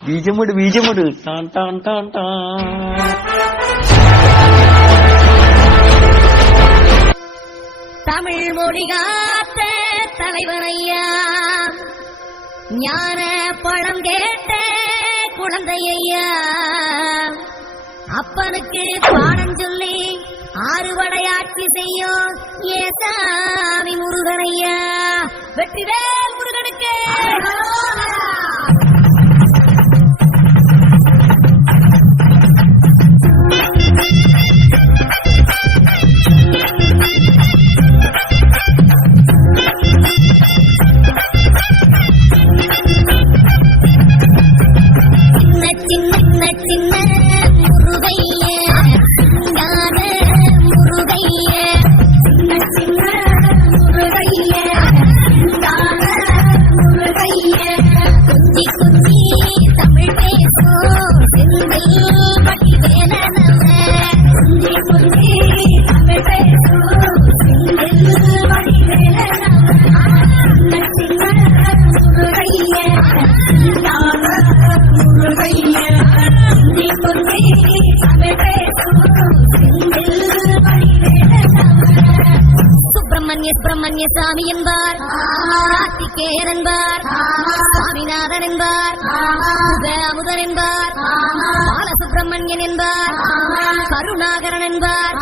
பீஜமுடு பீஜமுடு டான் டான் டான் டான். தமிழ் மொழி காத்த தலைவரையா ஞான பழம் கேட்ட குழந்தையா அப்பனுக்கு பாடம் சொல்லி ஆறுவடையாட்சி செய்யும் ஏ சாமி முருகனையா வெற்றிவேல் சுப்பிரமணிய சுப்பிரமணிய சாமி என்பார் கார்த்திகேயன் என்பார் சுவாமிநாதன் என்பார் அமுதன் என்பார் பாலசுப்பிரமணியன் என்பார் கருணாகரன் என்பார்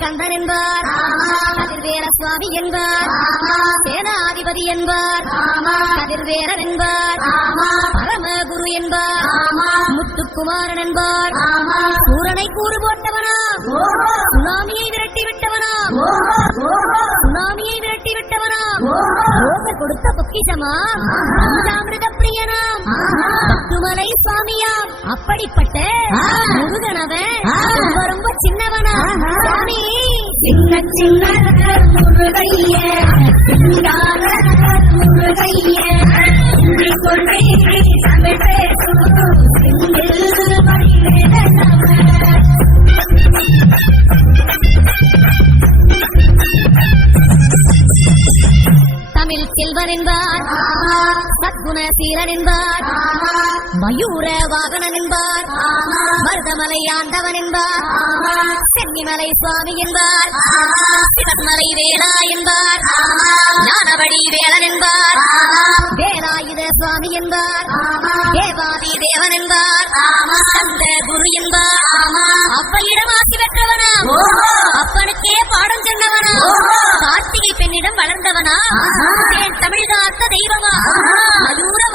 கந்தன் என்பார் கதிர்வேர சுவாமி என்பார் சேனாதிபதி என்பார் கதிர்வேரன் என்பார் பரமகுரு என்பார் முத்துக்குமாரன் என்பார் சூரனை கூறு போட்டவனா சுனாமியை ரோகர் கொடுத்த பொக்கிஷமா பஞ்சாமிருத பிரியனாம் பத்துமலை சுவாமியாம் அப்படிப்பட்ட முருகனவன் ரொம்ப ரொம்ப சின்னவனா. சுவாமி. சின்ன சின்ன முருகைய. சிங்கார முருகைய. கொள்கை மயூர வாகனன் என்பார் மருதமலை ஆண்டவன் என்பார் சென்னிமலை சுவாமி என்பார். சிவன்மலை வேளா என்பார். ஞானவடி வேளன் என்பார் வேலாயுத சுவாமி என்பார். தேவாதி தேவன் என்பார் சந்த குரு என்பார். அப்பையிடம் பெற்றவனா? அப்பனுக்கே பாடம் சென்றவனா கார்த்திகை பெண்ணிடம் வளர்ந்தவனா? என் தமிழ் காத்த தெய்வமா? மயூர